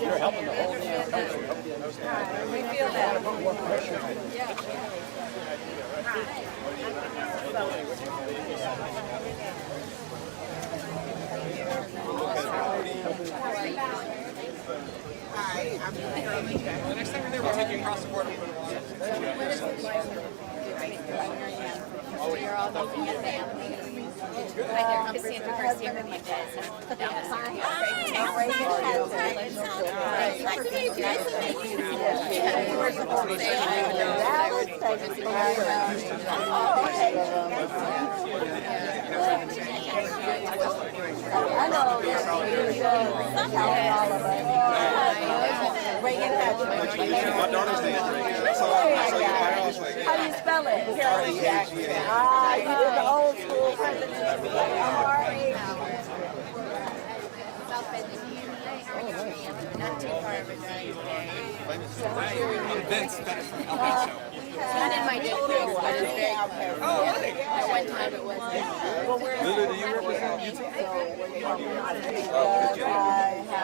You're helping the whole damn country. We feel that. More pressure. The next time you're there, we'll take you across the border. You're all looking at families. I hear Cassandra Garcia from you guys. I know. My daughter's name is Reagan. So I was like, How do you spell it? Ah, you did the old school Not too far of a drive there. I'm Vince. That's from El Paso. It's not in my total, but it's very Oh, really? At one time it was. Lulu, do you represent Utah?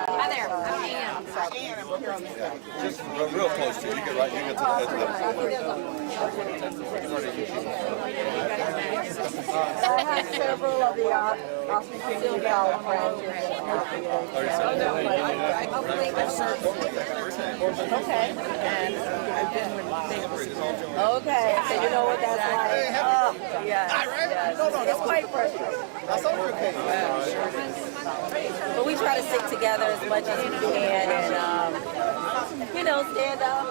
Hi there, I'm Ann. Just real close to you. You get right. You get to the I have several of the Austin Cal friends. Okay. And I've been with okay, so you know what that's like. Oh, yes. It's quite frustrating. But we try to stick together as much as we can and, you know, stand up.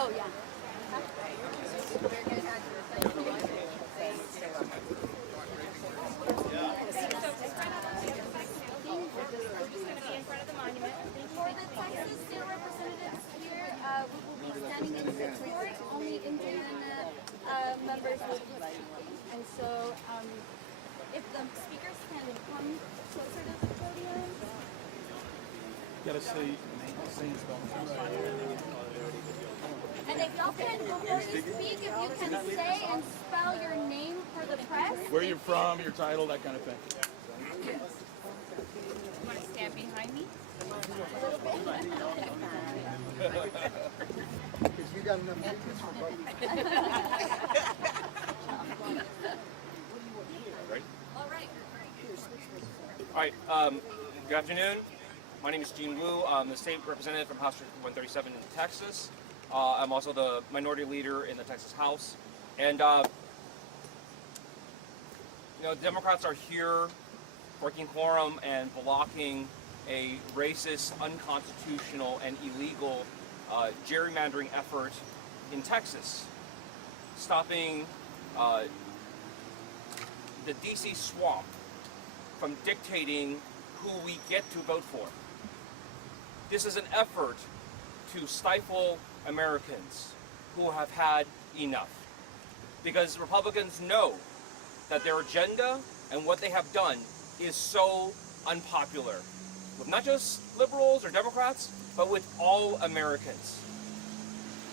Oh, yeah. Members will be. And so if the speakers can come closer to the podium. Gotta see And if y'all can, before you speak, if you can say and spell your name for the press. where you're from, your title, that kind of thing. You want to stand behind me? Because you got enough tickets for both. All right. Good afternoon. My name is Gene Wu. I'm the state representative from House District 137 in Texas. I'm also the minority leader in the Texas House. And, you know, Democrats are here working quorum and blocking a racist, unconstitutional, and illegal gerrymandering effort in Texas, stopping the DC swamp from dictating who we get to vote for. This is an effort to stifle Americans who have had enough. Because Republicans know that their agenda and what they have done is so unpopular with not just liberals or Democrats, but with all Americans.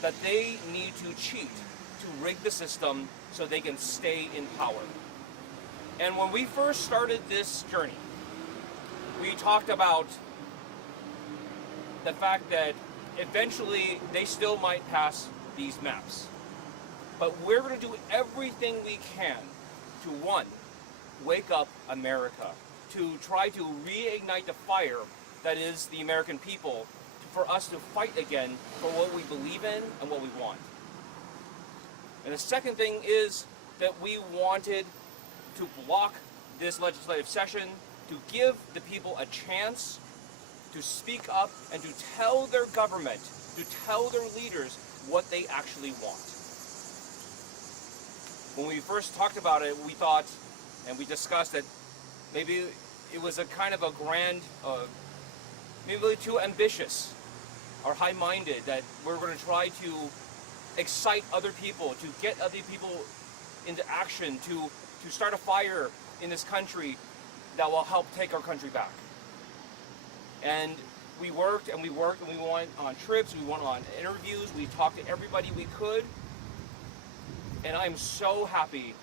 That they need to cheat to rig the system so they can stay in power. And when we first started this journey, we talked about the fact that eventually they still might pass these maps. But we're going to do everything we can to, one, wake up America, to try to reignite the fire that is the American people, for us to fight again for what we believe in and what we want. And the second thing is that we wanted to block this legislative session, to give the people a chance to speak up and to tell their government, to tell their leaders what they actually want. When we first talked about it, we thought, and we discussed that maybe it was a kind of a grand, maybe a little too ambitious or high-minded, that we're going to try to excite other people, to get other people into action, to start a fire in this country that will help take our country back. And we worked and we worked and we went on trips, we went on interviews, we talked to everybody we could. And I'm so happy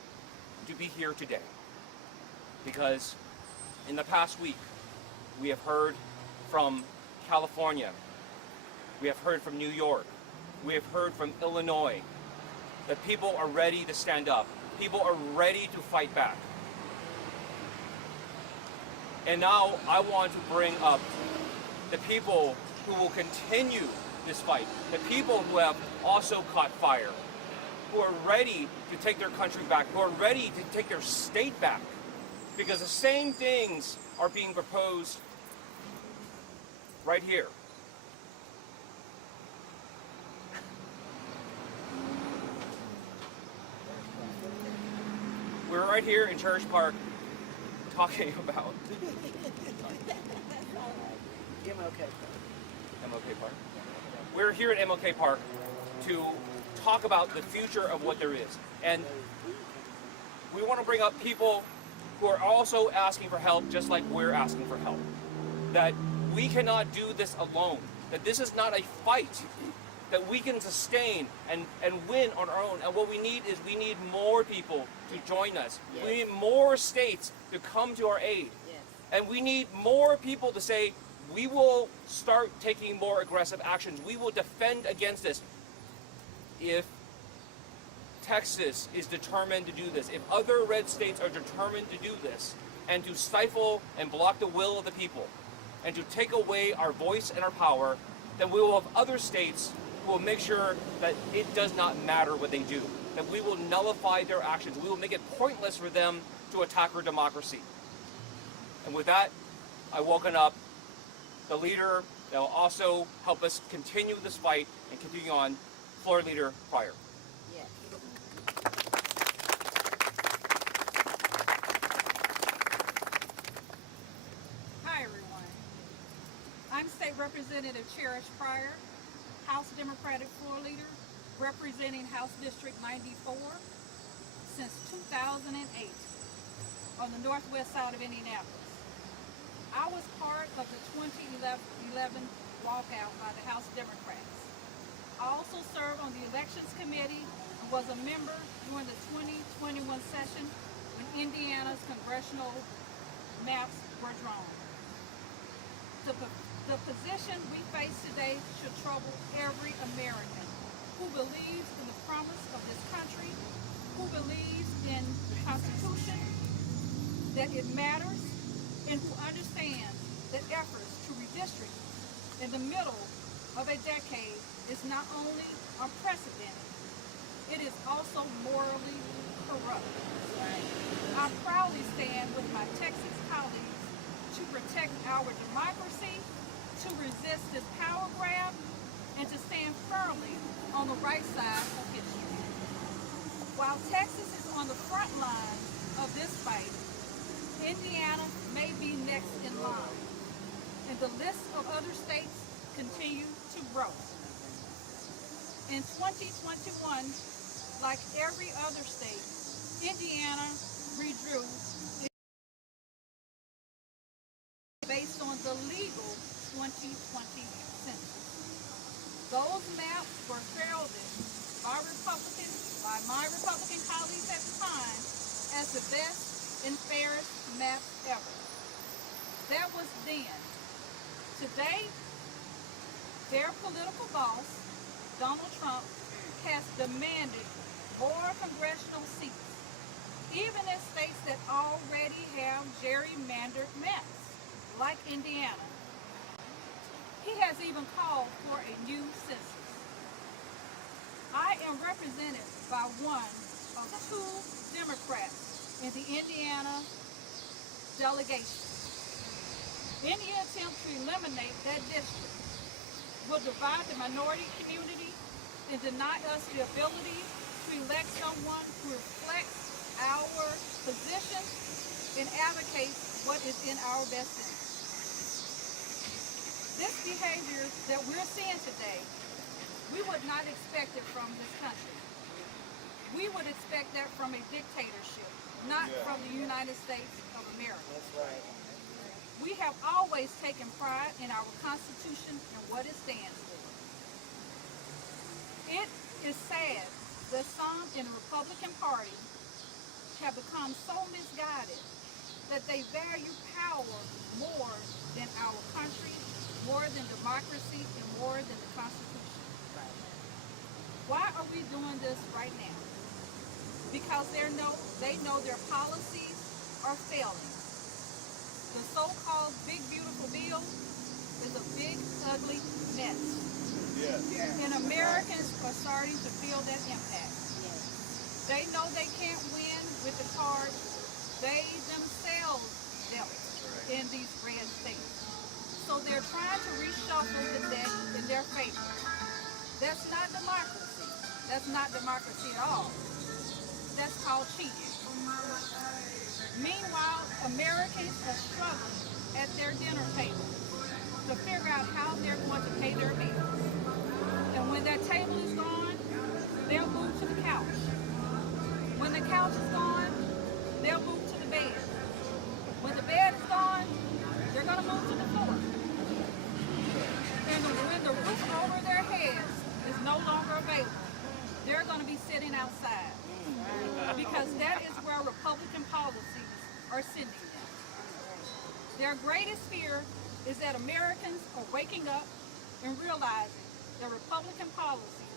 to be here today, because in the past week we have heard from California, we have heard from New York, we have heard from Illinois that people are ready to stand up. People are ready to fight back. And now I want to bring up the people who will continue this fight, the people who have also caught fire, who are ready to take their country back, who are ready to take their state back, because the same things are being proposed right here. We're right here in Church Park talking about MLK Park. We're here at MLK Park to talk about the future of what there is. And we want to bring up people who are also asking for help, just like we're asking for help. That we cannot do this alone. That this is not a fight that we can sustain and win on our own. And what we need is we need more people to join us. Yes. We need more states to come to our aid. Yes. And we need more people to say, we will start taking more aggressive actions. We will defend against this. If Texas is determined to do this, if other red states are determined to do this, and to stifle and block the will of the people, and to take away our voice and our power, then we will have other states who will make sure that it does not matter what they do, that we will nullify their actions. We will make it pointless for them to attack our democracy. And with that, I welcome up the leader that will also help us continue this fight and continue on, Floor Leader Pryor. Yes. Hi everyone. I'm State Representative Cherish Pryor, House Democratic Floor Leader, representing House District 94 since 2008 on the northwest side of Indianapolis. I was part of the 2011 walkout by the House Democrats. I also served on the Elections Committee and was a member during the 2021 session when Indiana's congressional maps were drawn. The position we face today should trouble every American who believes in the promise of this country, who believes in the Constitution, that it matters, and who understands that efforts to redistrict in the middle of a decade is not only unprecedented, it is also morally corrupt. I proudly stand with my Texas colleagues to protect our democracy, to resist this power grab, and to stand firmly on the right side of history. While Texas is on the front line of this fight, Indiana may be next in line, and the list of other states continue to grow. In 2021, like every other state, Indiana redrew based on the legal 2020 census. Those maps were heralded by my Republican colleagues at the time as the best and fairest maps ever. That was then. Today, their political boss, Donald Trump, has demanded more congressional seats, even in states that already have gerrymandered maps, like Indiana. He has even called for a new census. I am represented by one of two Democrats in the Indiana delegation. Any attempt to eliminate that district will divide the minority community and deny us the ability to elect someone who reflects our position and advocates what is in our best interest. This behavior that we're seeing today, we would not expect it from this country. We would expect that from a dictatorship, not from the United States of America. That's right. We have always taken pride in our Constitution and what it stands for. It is sad that some in the Republican Party have become so misguided that they value power more than our country, more than democracy, and more than the Constitution. Why are we doing this right now? Because they know their policies are failing. The so-called big beautiful bill is a big ugly mess. And Americans are starting to feel that impact. They know they can't win with the cards they themselves dealt in these red states. So they're trying to reshuffle the deck in their favor. That's not democracy. That's not democracy at all. That's called cheating. Meanwhile, Americans are struggling at their dinner table to figure out how they're going to pay their bills. And when that table is gone, they'll move to the couch. When the couch is gone, they'll move to the bed. When the bed is gone, they're going to move to the floor. And when the roof over their heads is no longer available, they're going to be sitting outside. Because that is where Republican policies are sending them. Their greatest fear is that Americans are waking up and realizing that Republican policies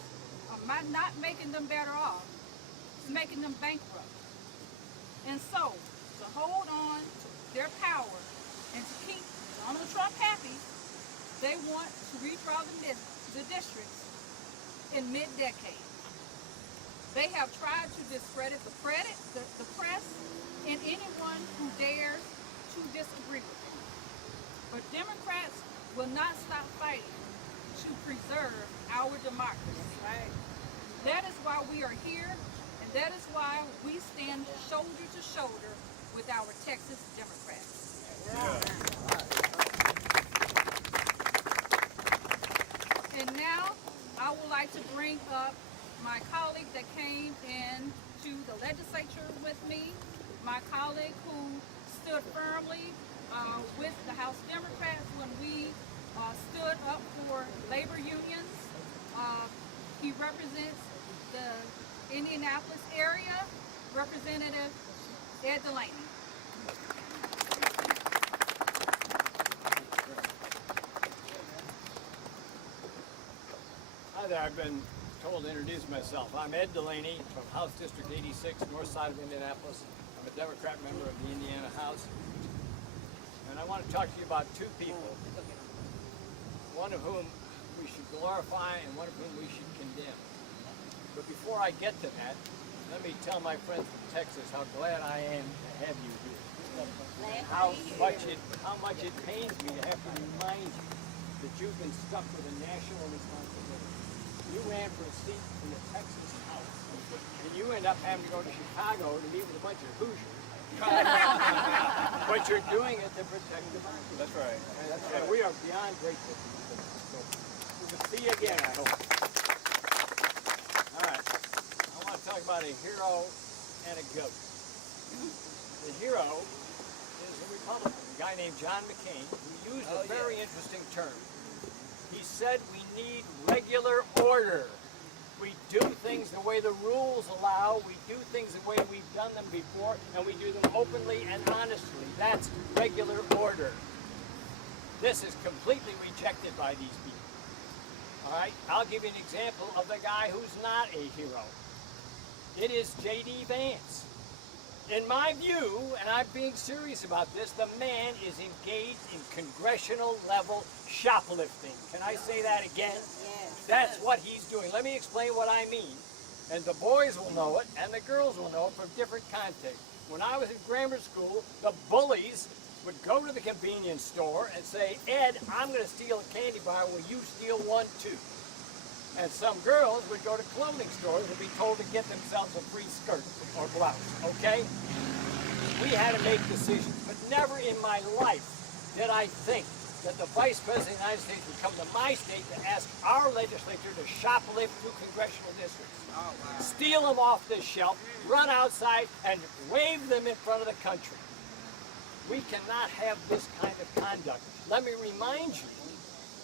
are not making them better off, it's making them bankrupt. And so, to hold on to their power and to keep Donald Trump happy, they want to redraw the districts in mid-decade. They have tried to discredit the press, and anyone who dares to disagree with them. But Democrats will not stop fighting to preserve our democracy. Right? That is why we are here, and that is why we stand shoulder to shoulder with our Texas Democrats. And now, I would like to bring up my colleague that came into the legislature with me, my colleague who stood firmly with the House Democrats when we stood up for labor unions. He represents the Indianapolis area, Representative Ed Delaney. Hi there, I've been told to introduce myself. I'm Ed Delaney from House District 86, north side of Indianapolis. I'm a Democrat member of the Indiana House. And I want to talk to you about two people, one of whom we should glorify and one of whom we should condemn. But before I get to that, let me tell my friends from Texas how glad I am to have you here. And how much it pains me to have to remind you that you've been stuck with a national responsibility. You ran for a seat in the Texas House, and you end up having to go to Chicago to meet with a bunch of Hoosiers. But you're doing it to protect democracy. That's right. And we are beyond grateful for you. So we will see you again, I hope. All right. I want to talk about a hero and a goat. The hero is a Republican, a guy named John McCain, who used a very interesting term. He said we need regular order. We do things the way the rules allow. We do things the way we've done them before, and we do them openly and honestly. That's regular order. This is completely rejected by these people. All right? I'll give you an example of the guy who's not a hero. It is JD Vance. In my view, and I'm being serious about this, the man is engaged in congressional level shoplifting. Can I say that again? Yes. That's what he's doing. Let me explain what I mean. And the boys will know it, and the girls will know it from different contexts. When I was in grammar school, the bullies would go to the convenience store and say, Ed, I'm going to steal a candy bar. Will you steal one too? And some girls would go to clothing stores and be told to get themselves a free skirt or blouse, okay? We had to make decisions, but never in my life did I think that the Vice President of the United States would come to my state to ask our legislature to shoplift through congressional districts. Steal them off this shelf, run outside, and wave them in front of the country. We cannot have this kind of conduct. Let me remind you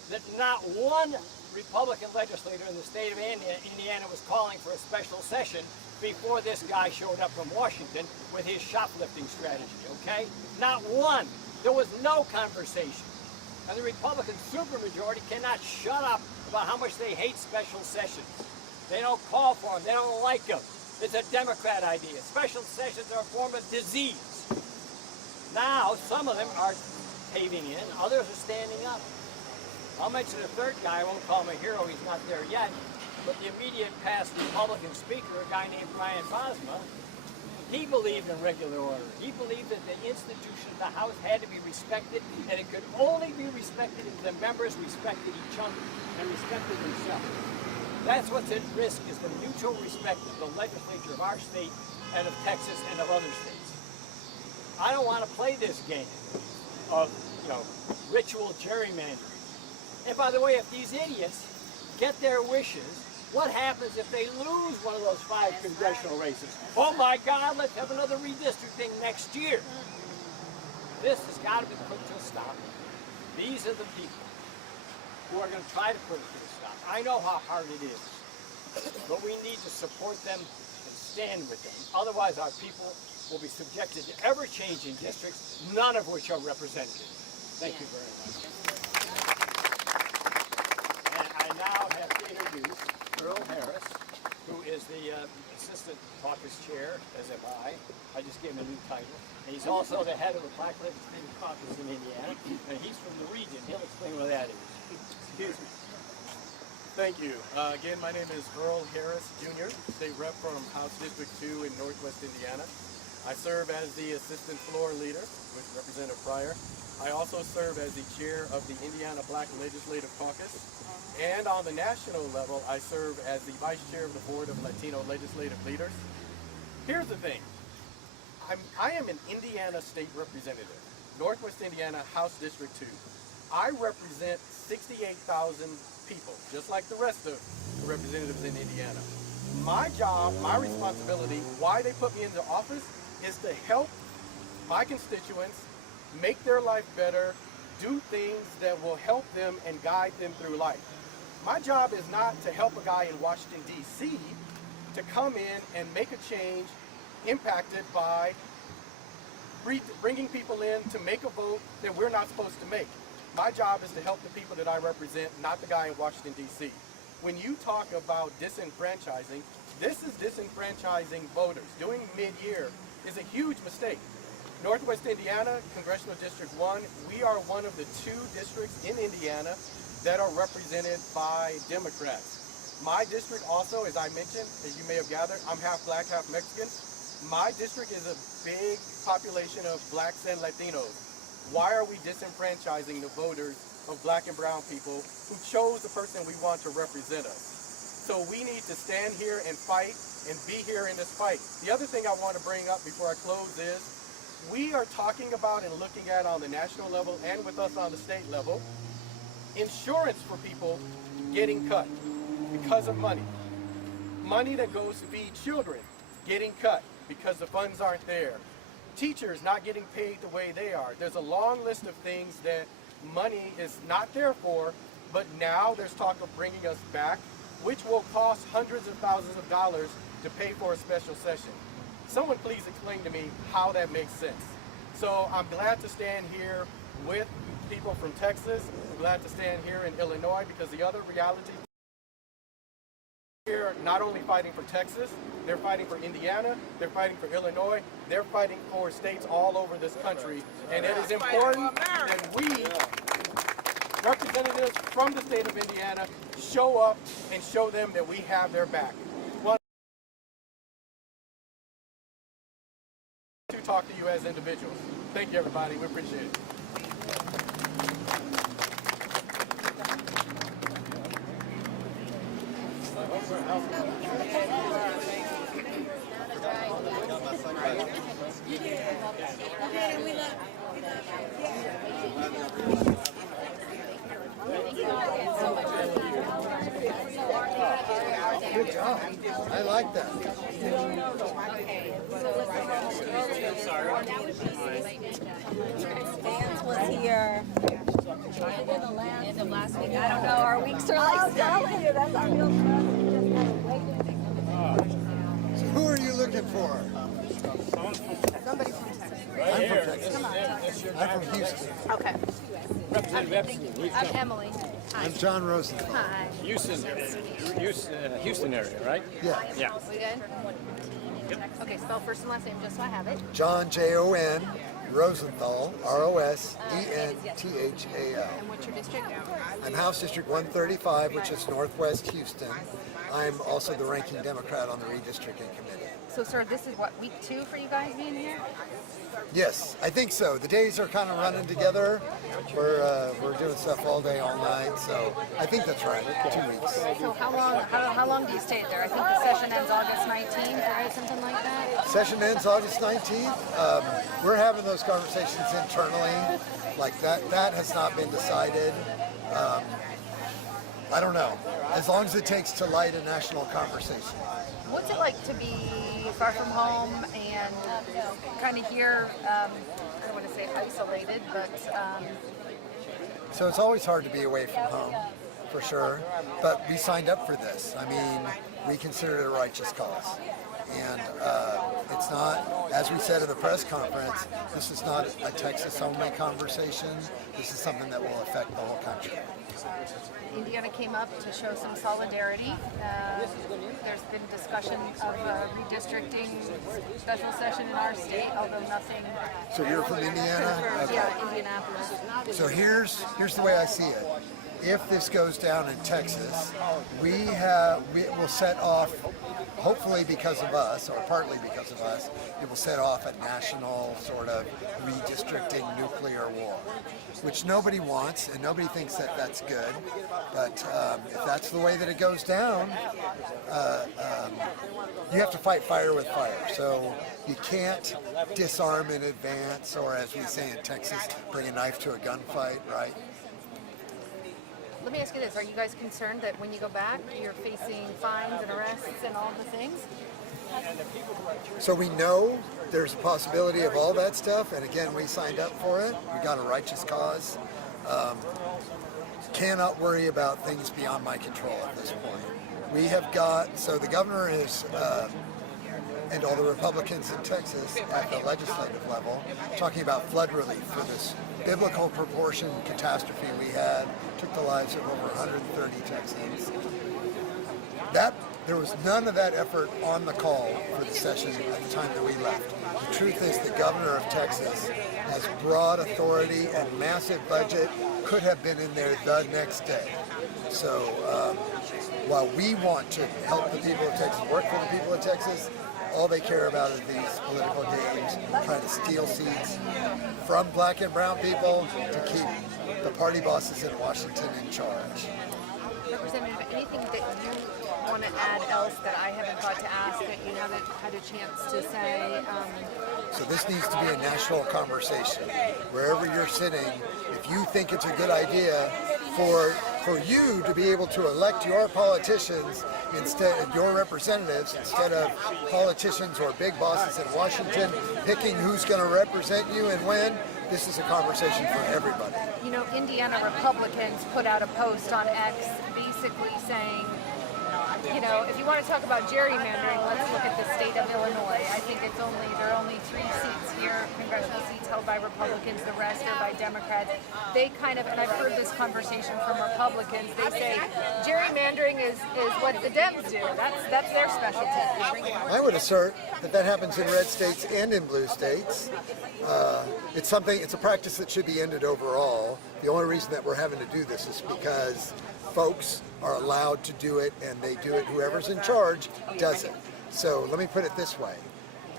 that not one Republican legislator in the state of Indiana was calling for a special session before this guy showed up from Washington with his shoplifting strategy, okay? Not one. There was no conversation. And the Republican supermajority cannot shut up about how much they hate special sessions. They don't call for them. They don't like them. It's a Democrat idea. Special sessions are a form of disease. Now, some of them are caving in. Others are standing up. I'll mention a third guy. I won't call him a hero. He's not there yet. But the immediate past Republican speaker, a guy named Brian Bosma, he believed in regular order. He believed that the institution of the House had to be respected, and it could only be respected if the members respected each other and respected themselves. That's what's at risk, is the mutual respect of the legislature of our state and of Texas and of other states. I don't want to play this game of, ritual gerrymandering. And by the way, if these idiots get their wishes, what happens if they lose one of those 5 congressional races? Oh my God, let's have another redistricting next year. This has got to be put to a stop. These are the people who are going to try to put it to a stop. I know how hard it is, but we need to support them and stand with them. Otherwise, our people will be subjected to ever-changing districts, none of which are representative. Thank you very much. And I now have to introduce Earl Harris, who is the Assistant Caucus Chair, as am I. I just gave him a new title. And he's also the head of the Black Legislative Caucus in Indiana, and he's from the region. He'll explain what that is. Excuse me. Thank you. Again, my name is Earl Harris, Jr., State Rep from House District 2 in Northwest Indiana. I serve as the Assistant Floor Leader with Representative Pryor. I also serve as the Chair of the Indiana Black Legislative Caucus. And on the national level, I serve as the Vice Chair of the Board of Latino Legislative Leaders. Here's the thing. I am an Indiana State Representative, Northwest Indiana House District 2. I represent 68,000 people, just like the rest of the representatives in Indiana. My job, my responsibility, why they put me into office, is to help my constituents make their life better, do things that will help them and guide them through life. My job is not to help a guy in Washington, D.C. to come in and make a change impacted by bringing people in to make a vote that we're not supposed to make. My job is to help the people that I represent, not the guy in Washington, D.C. When you talk about disenfranchising, this is disenfranchising voters. Doing mid-year is a huge mistake. Northwest Indiana, Congressional District 1, we are one of the 2 districts in Indiana that are represented by Democrats. My district also, as I mentioned, as you may have gathered, I'm half black, half Mexican. My district is a big population of blacks and Latinos. Why are we disenfranchising the voters of black and brown people who chose the person we want to represent us? So we need to stand here and fight and be here in this fight. The other thing I want to bring up before I close is, we are talking about and looking at on the national level and with us on the state level, insurance for people getting cut because of money. Money that goes to feed children getting cut because the funds aren't there. Teachers not getting paid the way they are. There's a long list of things that money is not there for, but now there's talk of bringing us back which will cost hundreds of thousands of dollars to pay for a special session. Someone please explain to me how that makes sense. So I'm glad to stand here with people from Texas. I'm glad to stand here in Illinois, because the other reality here, not only fighting for Texas, they're fighting for Indiana, they're fighting for Illinois, they're fighting for states all over this country. And it is important that we, representatives from the state of Indiana, show up and show them that we have their back. Well, to talk to you as individuals. Thank you, everybody. We appreciate it. Good job. I like that. Vance was here. End of last week. I don't know. Our weeks are like I'm telling you, that's our real So who are you looking for? somebody from Texas. I'm from Texas. I'm from Houston. Okay. I'm Emily. Hi. I'm John Rosenthal. Hi. Houston area, right? Yeah. Yeah. We good? Okay, spell first and last name just so I have it. John, Jon, Rosenthal, Rosenthal. And what's your district? I'm House District 135, which is Northwest Houston. I'm also the ranking Democrat on the Redistricting Committee. So, sir, this is what, week 2 for you guys being here? Yes, I think so. The days are kind of running together. We're doing stuff all day, all night. So I think that's right. 2 weeks. So how long do you stay there? I think the session ends August 19th, right? Something like that? Session ends August 19th. We're having those conversations internally. Like that has not been decided. I don't know. As long as it takes to light a national conversation. What's it like to be far from home and kind of here, I don't want to say isolated, but So it's always hard to be away from home, for sure. But we signed up for this. I mean, we consider it a righteous cause. And it's not, as we said at the press conference, this is not a Texas-only conversation. This is something that will affect the whole country. Indiana came up to show some solidarity. There's been discussion of redistricting special session in our state, although nothing. So you're from Indiana? Okay. Yeah, Indianapolis. So here's the way I see it. If this goes down in Texas, we will set off, hopefully because of us, or partly because of us, it will set off a national sort of redistricting nuclear war, which nobody wants and nobody thinks that that's good. But if that's the way that it goes down, you have to fight fire with fire. So you can't disarm in advance, or as we say in Texas, bring a knife to a gunfight, right? Let me ask you this, are you guys concerned that when you go back, you're facing fines and arrests and all the things? So we know there's a possibility of all that stuff, and again, we signed up for it. We got a righteous cause. Cannot worry about things beyond my control at this point. We have got, so the governor is, and all the Republicans in Texas at the legislative level, talking about flood relief for this biblical proportion catastrophe we had, took the lives of over 130 Texans. There was none of that effort on the call for the session at the time that we left. The truth is the governor of Texas has broad authority and massive budget, could have been in there the next day. So while we want to help the people of Texas, work for the people of Texas, all they care about is these political games, trying to steal seats from black and brown people to keep the party bosses in Washington in charge. Representative, anything that you want to add else that I haven't got to ask that you haven't had a chance to say? So this needs to be a national conversation. Wherever you're sitting, if you think it's a good idea for you to be able to elect your politicians instead of your representatives, instead of politicians or big bosses in Washington picking who's going to represent you and when, this is a conversation for everybody. You know, Indiana Republicans put out a post on X basically saying you know, if you want to talk about gerrymandering, let's look at the state of Illinois. I think there are only 3 seats here, congressional seats held by Republicans, the rest are by Democrats. They kind of, and I've heard this conversation from Republicans, they say gerrymandering is what the Dems do. That's their specialty. I would assert that happens in red states and in blue states. It's a practice that should be ended overall. The only reason that we're having to do this is because folks are allowed to do it, and they do it. Whoever's in charge does it. So let me put it this way.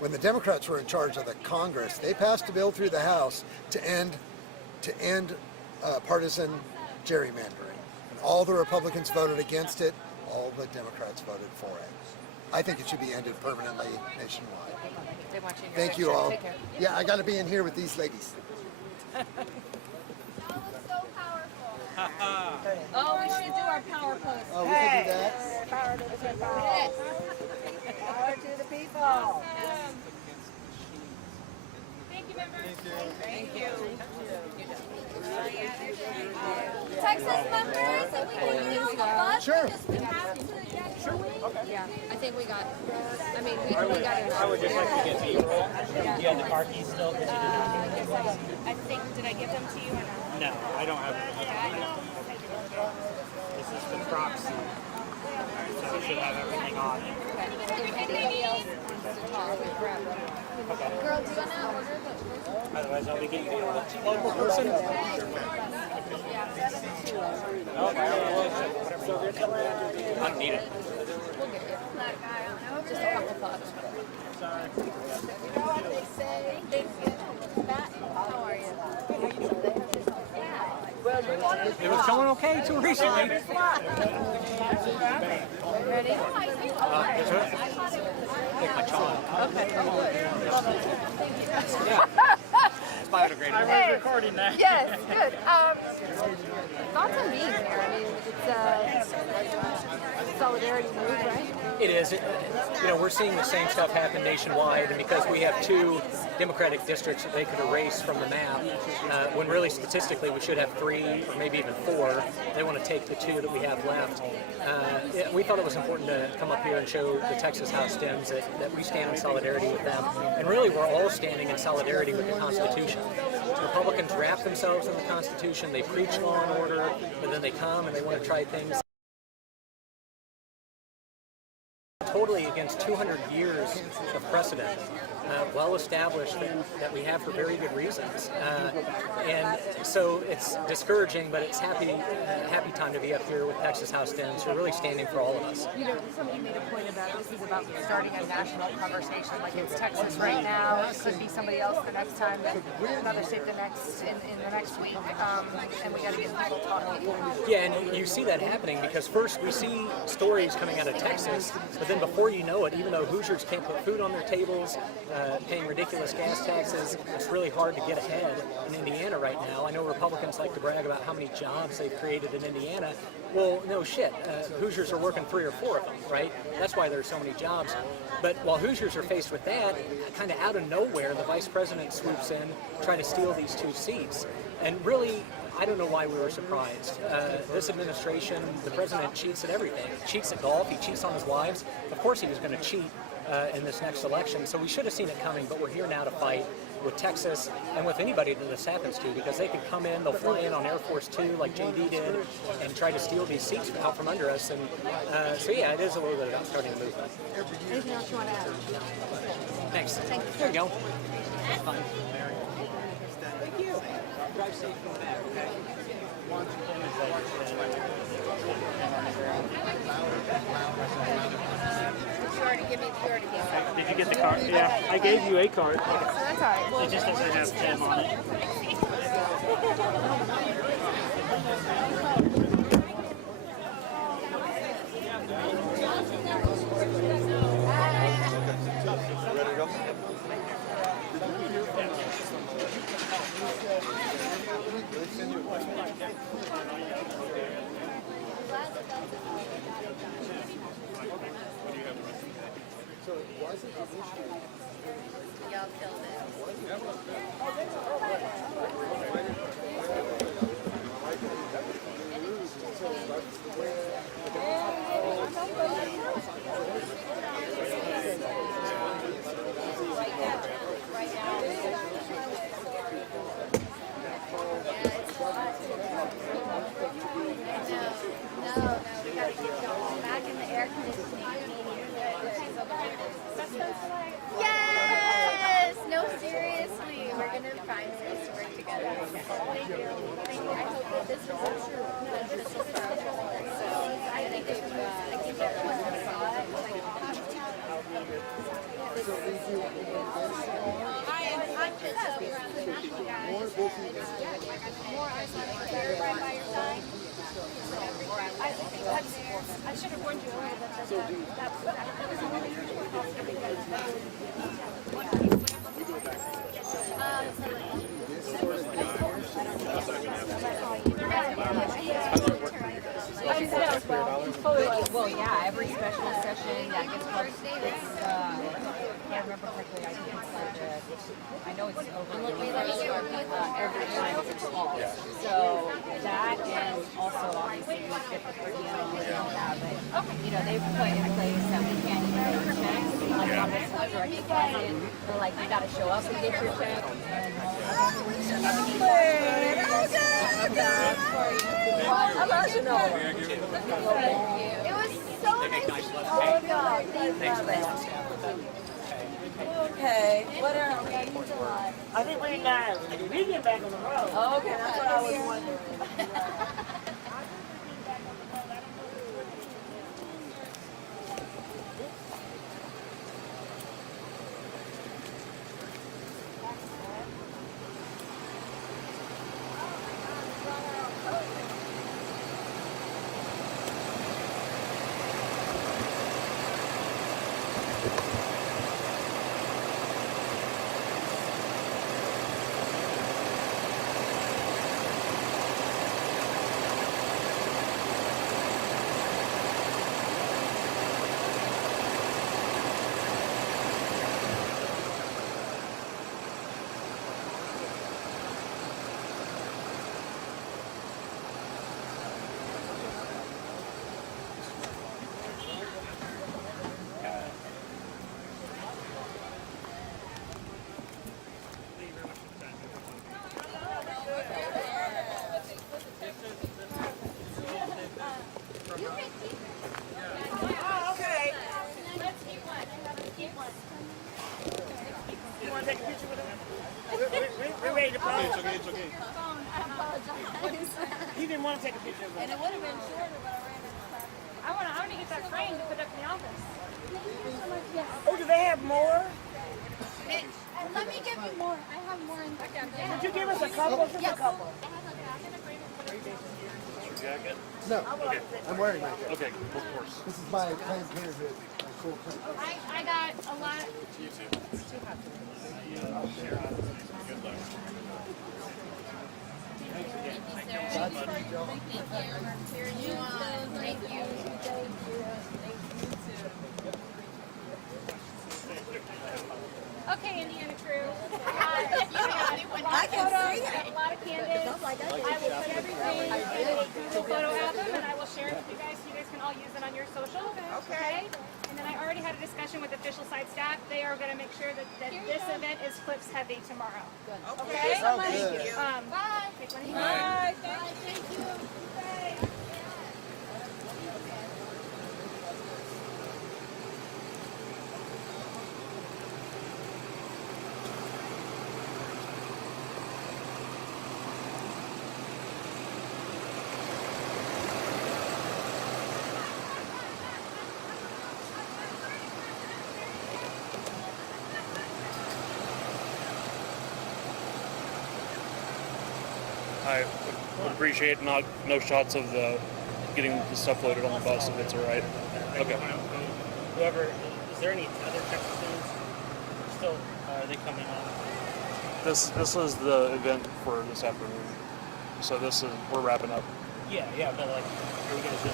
When the Democrats were in charge of the Congress, they passed a bill through the House to end partisan gerrymandering. And all the Republicans voted against it, all the Democrats voted for it. I think it should be ended permanently nationwide. They want you in your Thank you picture. all. Take care. Yeah, I got to be in here with these ladies. That was so powerful. Oh, we should do our power pose. Oh, we can do that? Power to the people. Power to the people. Thank you, members. Thank you. Texas members, if we can use the bus, Sure. we have to get going. Yeah, I think we got, I mean, we got it. I would just like to get to you. Do you have the car keys still? Because you did not. Yes, I think, did I give them to you or not? No, I don't have it. This is the proxy. So it should have everything on it. If anybody else wants to talk, we grab them. Girl, do you want to order the Otherwise, I'll be getting you a local person. I don't need it. We'll get you. Just a couple thoughts. You know what they say? Matt, how are you? It was going okay too recently. Ready? That's right. Take my child. Okay. Oh, good. Love it. It's biodegradable. Hey. Recording that. Yes, good. Thoughts on being here? I mean, it's a solidarity move, right? It is. You know, we're seeing the same stuff happen nationwide, and because we have 2 Democratic districts that they could erase from the map, when really statistically we should have 3 or maybe even 4. They want to take the 2 that we have left. We thought it was important to come up here and show the Texas House Dems that we stand in solidarity with them, and really we're all standing in solidarity with the Constitution. Republicans wrap themselves in the Constitution, they preach law and order, but then they come and they want to try things totally against 200 years of precedent, well established that we have for very good reasons. And so it's discouraging, but it's happy time to be up here with Texas House Dems who are really standing for all of us. You know, somebody made a point about this is about starting a national conversation. Like it's Texas right now, it could be somebody else the next time, another state in the next week, and we got to get people talking. Yeah, and you see that happening because first we see stories coming out of Texas, but then before you know it, even though Hoosiers can't put food on their tables, paying ridiculous gas taxes, it's really hard to get ahead in Indiana right now. I know Republicans like to brag about how many jobs they've created in Indiana. Well, no shit. Hoosiers are working 3 or 4 of them, right? That's why there's so many jobs. But while Hoosiers are faced with that, kind of out of nowhere, the vice president swoops in, trying to steal these 2 seats. And really, I don't know why we were surprised. This administration, the president cheats at everything. He cheats at golf, he cheats on his wives. Of course he was going to cheat in this next election, so we should have seen it coming, but we're here now to fight with Texas and with anybody that this happens to, because they could come in, they'll fly in on Air Force 2 like JD did and try to steal these seats out from under us. And so yeah, it is a little bit about starting a movement. Anything else you want to add? Thanks. Thank you. There you go. Thank you. Drive safe from back, okay? Did you get the card? Yeah, I gave you a card. So that's all right. Well, It just doesn't have Tim on it. Ready to go? y'all killed it. hope that this is a I think it's I should have warned you earlier that Well, yeah, every special session that gets posted, it's, I can't remember correctly, I think it's like, I know it's over every time it's fall. So that, and also obviously we get the per diem, we don't have it. You know, they've put in place that we can't even get our checks, like on this direct deposit. They're like, you gotta show up and get your check. I'm not sure. it was so nice. Oh, God. Okay, what are we? I think we get back on the road. Oh, okay, that's what I was wondering. It's okay. He didn't want to take a picture of it. And it would have been shorter, but I ran out of time. I want to get that framed to put up in the office. Thank you so much. Yes. Oh, do they have more? And let me give you more. I have more in back down. Could you give us a couple? Just a couple. Your jacket? No, Okay. I'm wearing my jacket. Okay, of course. This is my Planned Parenthood cool print. I got a lot. You too. Good luck. Thank you. Okay, Indiana crew. I can see it. A lot of candidates. I will put everything in a Google photo album and I will share it with you guys so you guys can all use it on your social. Okay. And then I already had a discussion with official site staff. They are going to make sure that this event is clips heavy tomorrow. Good. Okay. Thank you. Bye. Bye. Thank you. Bye. I would appreciate no shots of the getting the stuff loaded on the bus if it's all right. Okay. Whoever, is there any other Texas students still, are they coming on? This is the event for this afternoon. So we're wrapping up. Yeah, but like, are we going to do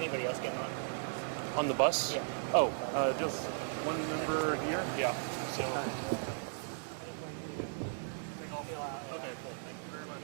anybody else getting on? On the bus? Yeah. Oh, just one member here? Yeah. So. Okay, cool. Thank you very much.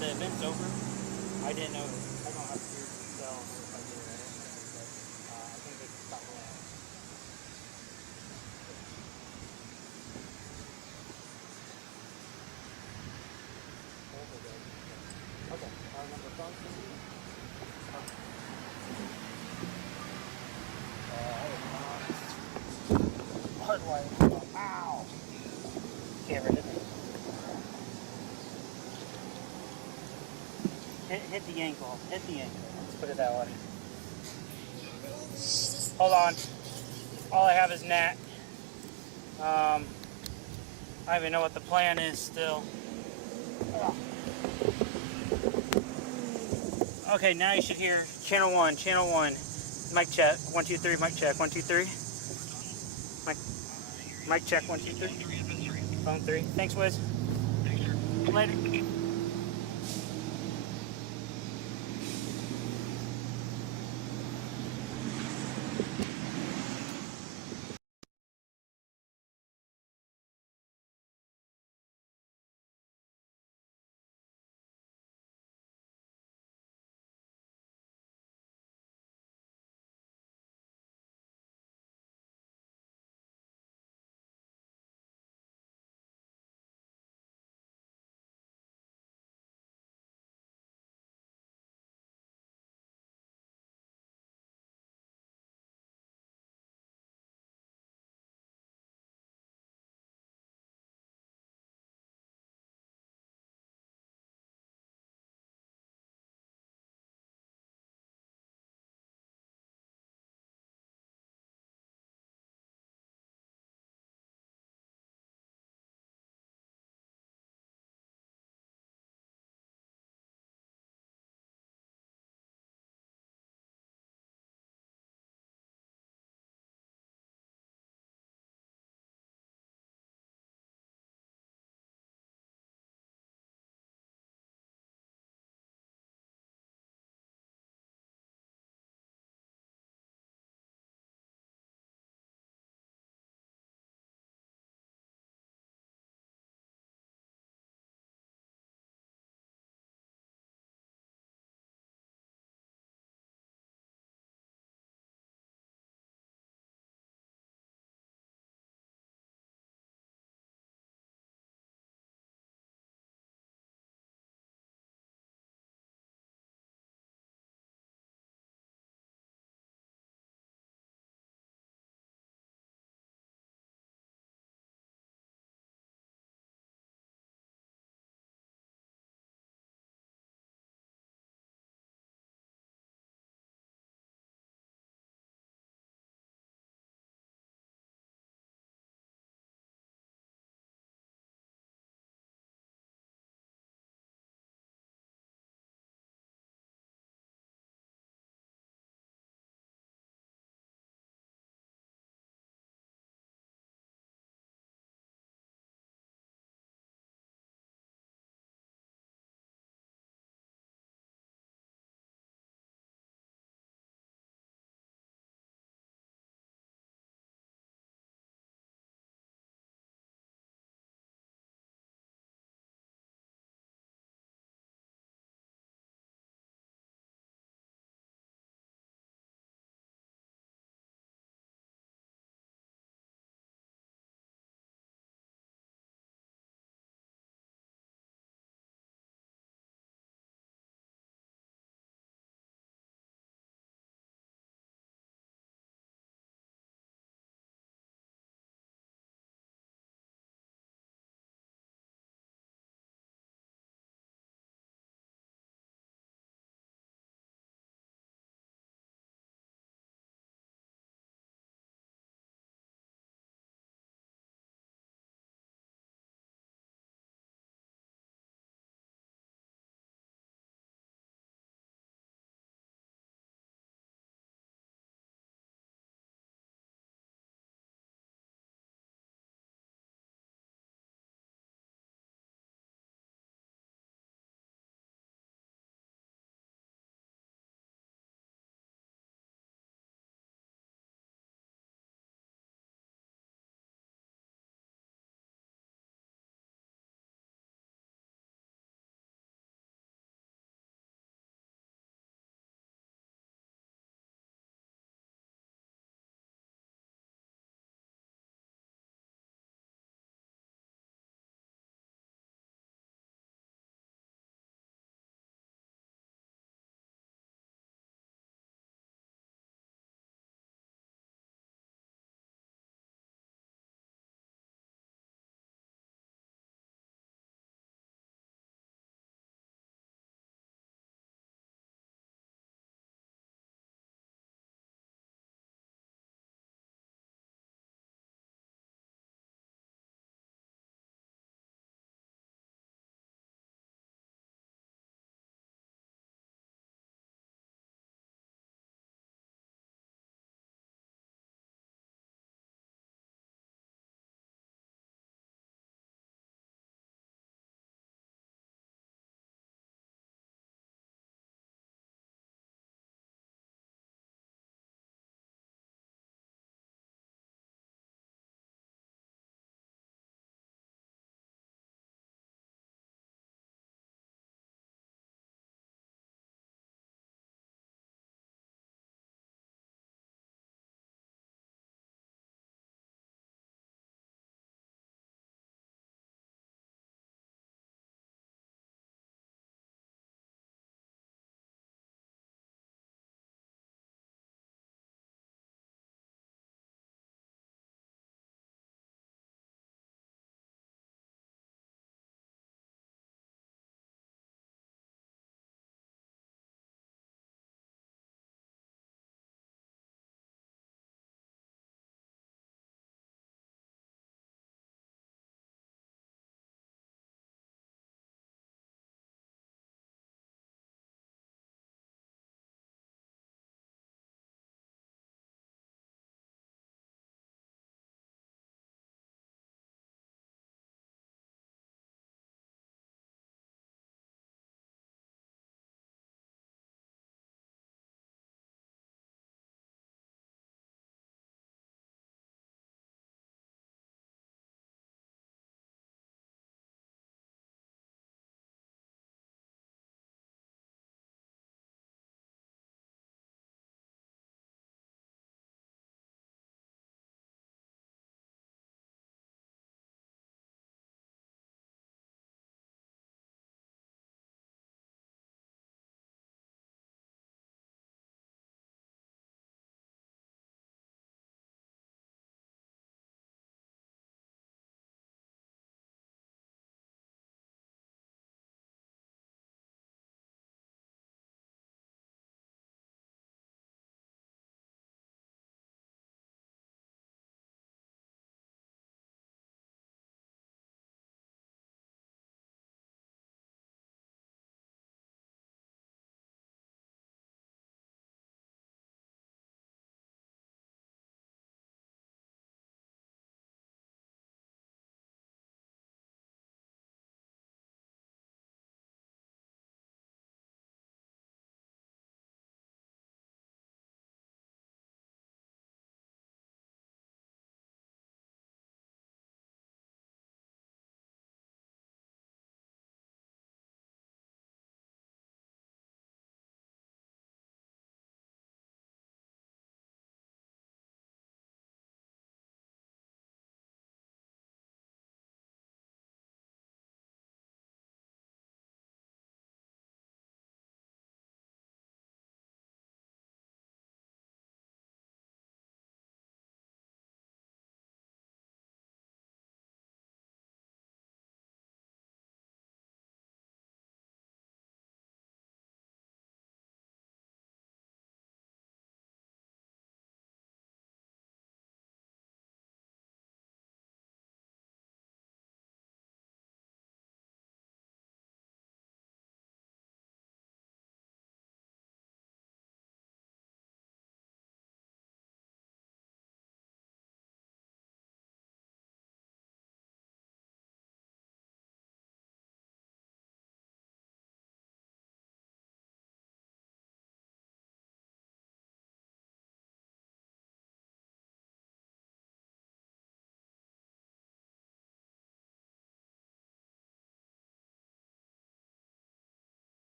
The event's over. I didn't know. I don't have to tell if I did it. I think they can stop rolling. Okay. Our number phone. Hardwire. Ow. Can't read it. Hit the ankle. Hit the ankle. Let's put it that way. Hold on. All I have is Nat. I don't even know what the plan is still. Okay, now you should hear channel 1, channel 1. Mic check. 1, 2, 3, mic check. 1, 2, 3. Mic check. 1, 2, 3. Phone 3. Thanks, Wiz. Later.